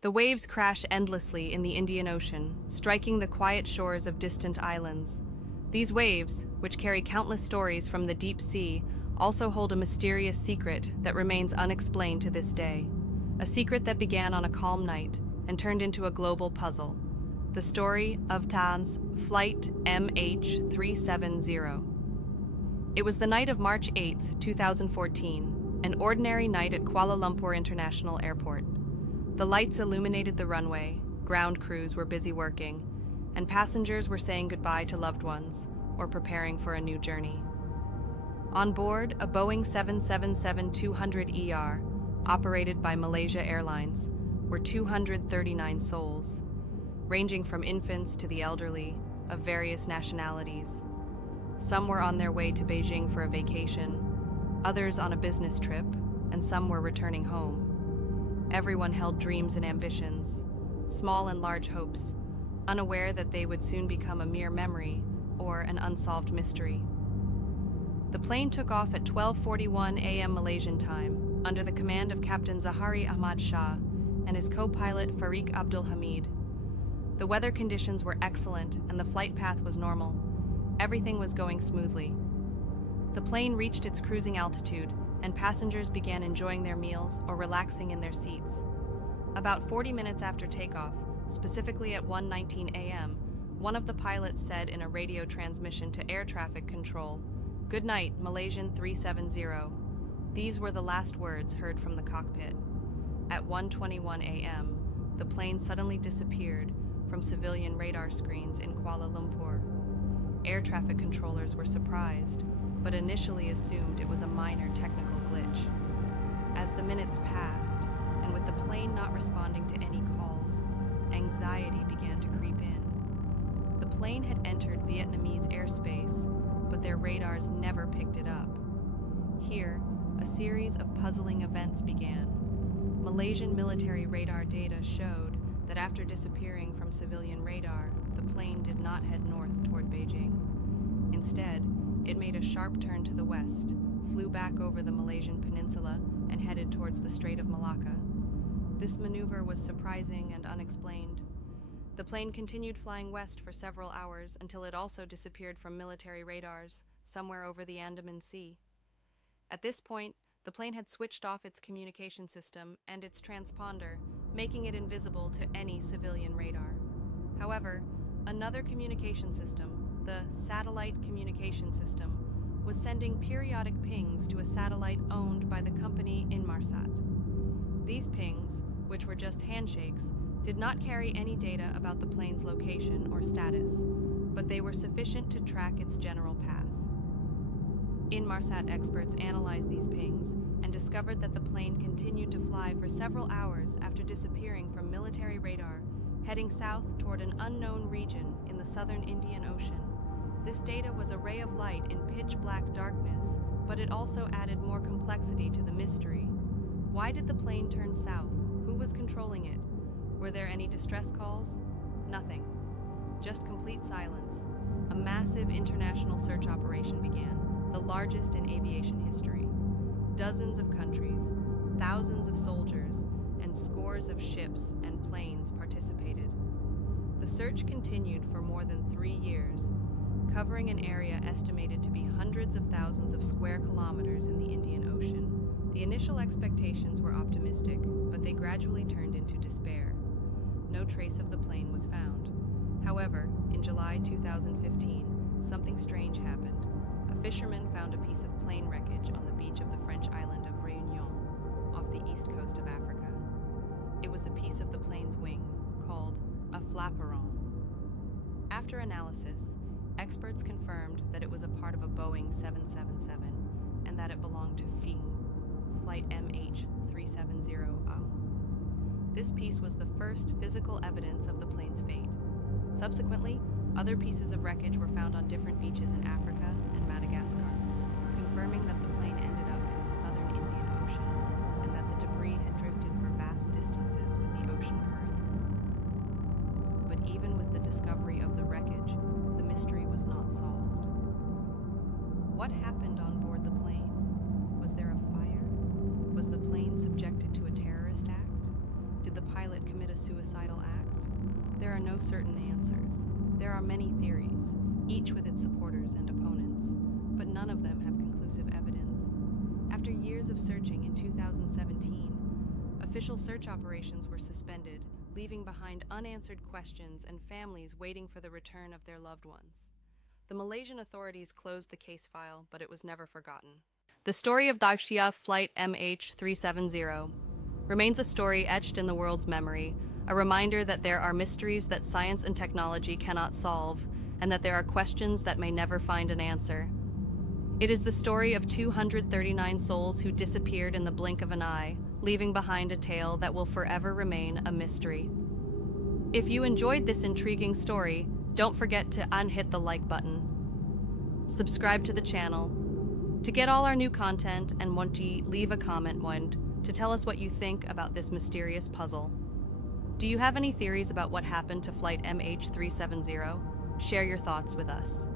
The waves crash endlessly in the Indian Ocean, striking the quiet shores of distant islands. These waves, which carry countless stories from the deep sea, also hold a mysterious secret that remains unexplained to this day. A secret that began on a calm night and turned into a global puzzle. The story of Tan's Flight MH370. It was the night of March 8, 2014, an ordinary night at Kuala Lumpur International Airport. The lights illuminated the runway, ground crews were busy working, and passengers were saying goodbye to loved ones or preparing for a new journey. On board a Boeing 777-200ER, operated by Malaysia Airlines, were 239 souls, ranging from infants to the elderly, of various nationalities. Some were on their way to Beijing for a vacation, others on a business trip, and some were returning home. Everyone held dreams and ambitions, small and large hopes, unaware that they would soon become a mere memory or an unsolved mystery. The plane took off at 12:41 a.m. Malaysian time, under the command of Captain Zahari Ahmad Shah and his co-pilot Fariq Abdul Hamid. The weather conditions were excellent and the flight path was normal. Everything was going smoothly. The plane reached its cruising altitude and passengers began enjoying their meals or relaxing in their seats. About 40 minutes after takeoff, specifically at 1:19 a.m., one of the pilots said in a radio transmission to air traffic control, "Good night, Malaysian 370. These were the last words heard from the cockpit. At 1:21 a.m., the plane suddenly disappeared from civilian radar screens in Kuala Lumpur. Air traffic controllers were surprised, but initially assumed it was a minor technical glitch. As the minutes passed, and with the plane not responding to any calls, anxiety began to creep in. The plane had entered Vietnamese airspace, but their radars never picked it up. Here, a series of puzzling events began. Malaysian military radar data showed that after disappearing from civilian radar, the plane did not head north toward Beijing. Instead, it made a sharp turn to the west, flew back over the Malaysian peninsula, and headed towards the Strait of Malacca. This maneuver was surprising and unexplained. The plane continued flying west for several hours until it also disappeared from military radars, somewhere over the Andaman Sea. At this point, the plane had switched off its communication system and its transponder, making it invisible to any civilian radar. However, another communication system, the satellite communication system, was sending periodic pings to a satellite owned by the company Inmarsat. These pings, which were just handshakes, did not carry any data about the plane's location or status, but they were sufficient to track its general path. Inmarsat experts analyzed these pings and discovered that the plane continued to fly for several hours after disappearing from military radar, heading south toward an unknown region in the southern Indian Ocean. This data was a ray of light in pitch-black darkness, but it also added more complexity to the mystery. Why did the plane turn south? Who was controlling it? Were there any distress calls? Nothing. Just complete silence. A massive international search operation began, the largest in aviation history. Dozens of countries, thousands of soldiers, and scores of ships and planes participated. The search continued for more than 3 years, covering an area estimated to be hundreds of thousands of square kilometers in the Indian Ocean. The initial expectations were optimistic, but they gradually turned into despair. No trace of the plane was found. However, in July 2015, something strange happened. A fisherman found a piece of plane wreckage on the beach of the French island of Réunion, off the east coast of Africa. It was a piece of the plane's wing, called a flaperon. After analysis, experts confirmed that it was a part of a Boeing 777 and that it belonged to Flight MH370. This piece was the first physical evidence of the plane's fate. Subsequently, other pieces of wreckage were found on different beaches in Africa and Madagascar, confirming that the plane ended up in the southern Indian Ocean and that the debris had drifted for vast distances with the ocean currents. But even with the discovery of the wreckage, the mystery was not solved. What happened on board the plane? Was there a fire? Was the plane subjected to a terrorist act? Did the pilot pilot commit a suicidal act? There are no certain answers. There are many theories, each with its supporters and opponents, but none of them have conclusive evidence. After years of searching in 2017, official search operations were suspended, leaving behind unanswered questions and families waiting for the return of their loved ones. The Malaysian authorities closed the case file, but it was never forgotten. The story of Malaysia Flight MH370 remains a story etched in the world's memory, a reminder that there are mysteries that science and technology cannot solve, and that there are questions that may never find an answer. It is the story of 239 souls who disappeared in the blink of an eye, leaving behind a tale that will forever remain a mystery. If you enjoyed this intriguing story, don't forget to unhit the like button. Subscribe to the channel. To get all our new content and want to leave a comment to tell us what you think about this mysterious puzzle. Do you have any theories about what happened to Flight MH370? Share your thoughts with us.